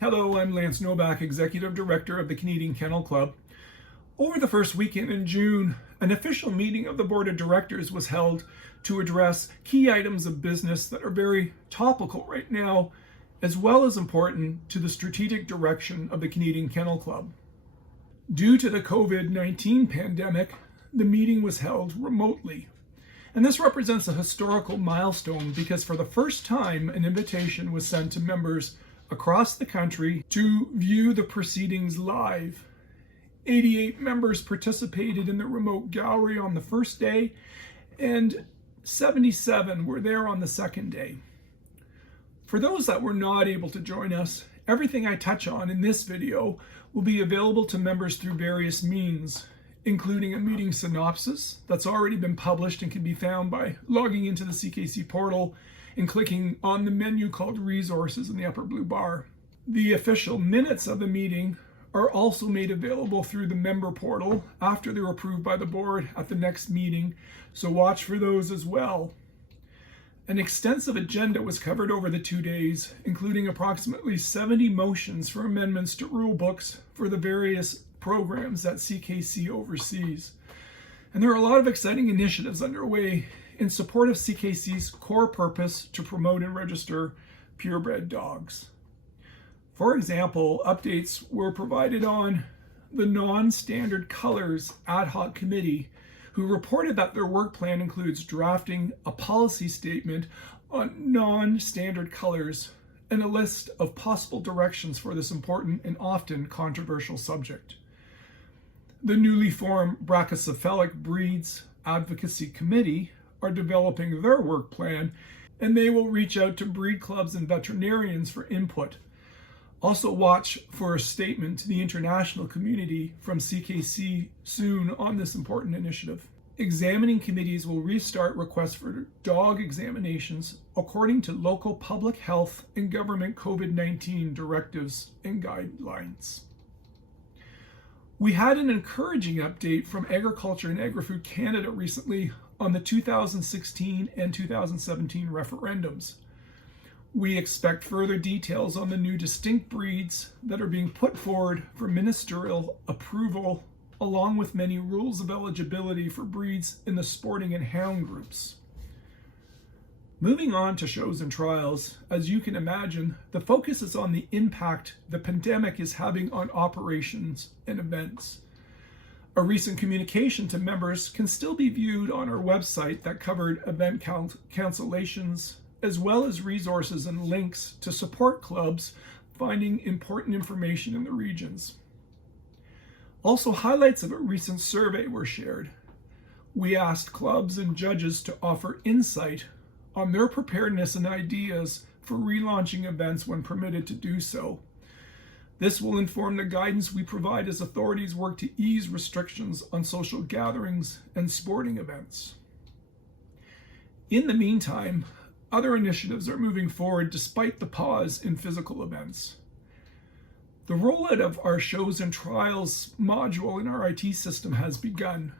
Hello, I'm Lance Novak, Executive Director of the Canadian Kennel Club. Over the first weekend in June, an official meeting of the Board of Directors was held to address key items of business that are very topical right now, as well as important to the strategic direction of the Canadian Kennel Club. Due to the COVID-19 pandemic, the meeting was held remotely. And this represents a historical milestone because for the first time, an invitation was sent to members across the country to view the proceedings live. 88 members participated in the remote gallery on the first day, and 77 were there on the second day. For those that were not able to join us, everything I touch on in this video will be available to members through various means, including a meeting synopsis that's already been published and can be found by logging into the CKC portal and clicking on the menu called Resources in the upper blue bar. The official minutes of the meeting are also made available through the member portal after they're approved by the board at the next meeting, so watch for those as well. An extensive agenda was covered over the 2 days, including approximately 70 motions for amendments to rule books for the various programs that CKC oversees. And there are a lot of exciting initiatives underway in support of CKC's core purpose to promote and register purebred dogs. For example, updates were provided on the non-standard colors ad hoc committee, who reported that their work plan includes drafting a policy statement on non-standard colors and a list of possible directions for this important and often controversial subject. The newly formed brachycephalic breeds advocacy committee are developing their work plan, and they will reach out to breed clubs and veterinarians for input. Also watch for a statement to the international community from CKC soon on this important initiative. Examining committees will restart requests for dog examinations according to local public health and government COVID-19 directives and guidelines. We had an encouraging update from Agriculture and Agri-Food Canada recently on the 2016 and 2017 referendums. We expect further details on the new distinct breeds that are being put forward for ministerial approval, along with many rules of eligibility for breeds in the sporting and hound groups. Moving on to shows and trials, as you can imagine, the focus is on the impact the pandemic is having on operations and events. A recent communication to members can still be viewed on our website that covered event cancellations, as well as resources and links to support clubs finding important information in the regions. Also, highlights of a recent survey were shared. We asked clubs and judges to offer insight on their preparedness and ideas for relaunching events when permitted to do so. This will inform the guidance we provide as authorities work to ease restrictions on social gatherings and sporting events. In the meantime, other initiatives are moving forward despite the pause in physical events. The rollout of our shows and trials module in our IT system has begun.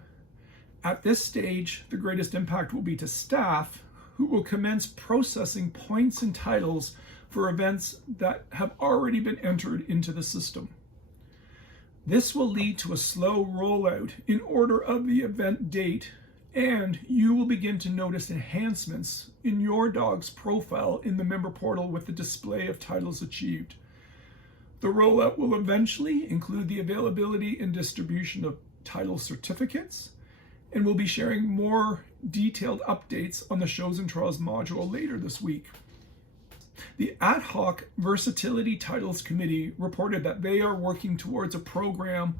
At this stage, the greatest impact will be to staff, who will commence processing points and titles for events that have already been entered into the system. This will lead to a slow rollout in order of the event date, and you will begin to notice enhancements in your dog's profile in the member portal with the display of titles achieved. The rollout will eventually include the availability and distribution of title certificates, and we'll be sharing more detailed updates on the shows and trials module later this week. The ad hoc versatility titles committee reported that they are working towards a program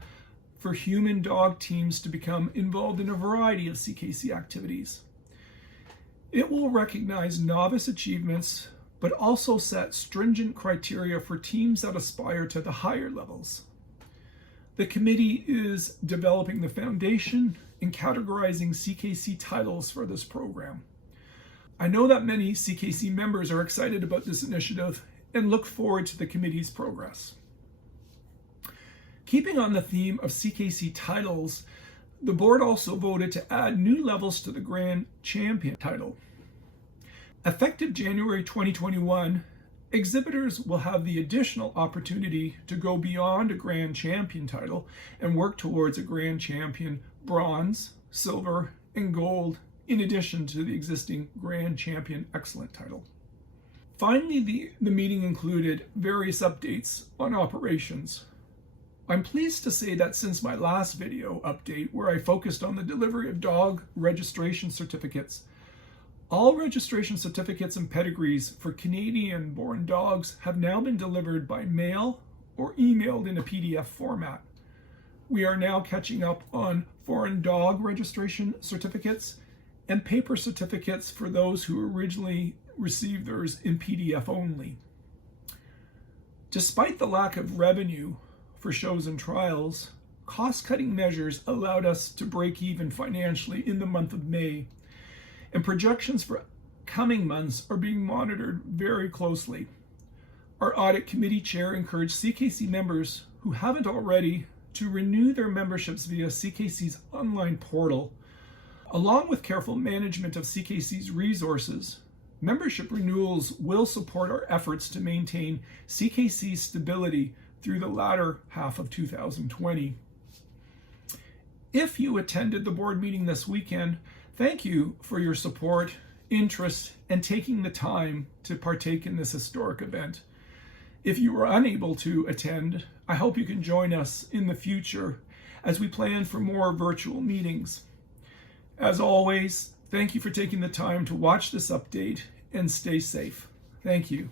for human dog teams to become involved in a variety of CKC activities. It will recognize novice achievements, but also set stringent criteria for teams that aspire to the higher levels. The committee is developing the foundation and categorizing CKC titles for this program. I know that many CKC members are excited about this initiative and look forward to the committee's progress. Keeping on the theme of CKC titles, the board also voted to add new levels to the Grand Champion title. Effective January 2021, Exhibitors will have the additional opportunity to go beyond a Grand Champion title and work towards a Grand Champion Bronze, Silver, and Gold, in addition to the existing Grand Champion Excellent title. Finally, the meeting included various updates on operations. I'm pleased to say that since my last video update, where I focused on the delivery of dog registration certificates, all registration certificates and pedigrees for Canadian-born dogs have now been delivered by mail or emailed in a PDF format. We are now catching up on foreign dog registration certificates and paper certificates for those who originally received theirs in PDF only. Despite the lack of revenue for shows and trials, cost-cutting measures allowed us to break even financially in the month of May, and projections for coming months are being monitored very closely. Our audit committee chair encouraged CKC members who haven't already to renew their memberships via CKC's online portal. Along with careful management of CKC's resources, membership renewals will support our efforts to maintain CKC's stability through the latter half of 2020. If you attended the board meeting this weekend, thank you for your support, interest, and taking the time to partake in this historic event. If you were unable to attend, I hope you can join us in the future as we plan for more virtual meetings. As always, thank you for taking the time to watch this update and stay safe. Thank you.